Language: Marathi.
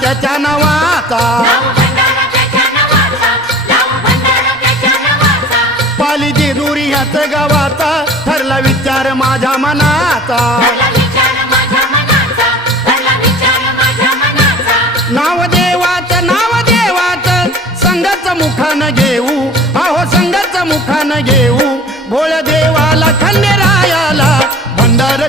त्याच्या नावाचा पाली जेजुरी ह्याच गावाचा ठरला विचार माझ्या मनाचा नाव देवाचं संघाच मुखानं घेऊ अहो संघाच मुखानं घेऊ भोळ देवाला खंडेरायाला भंडार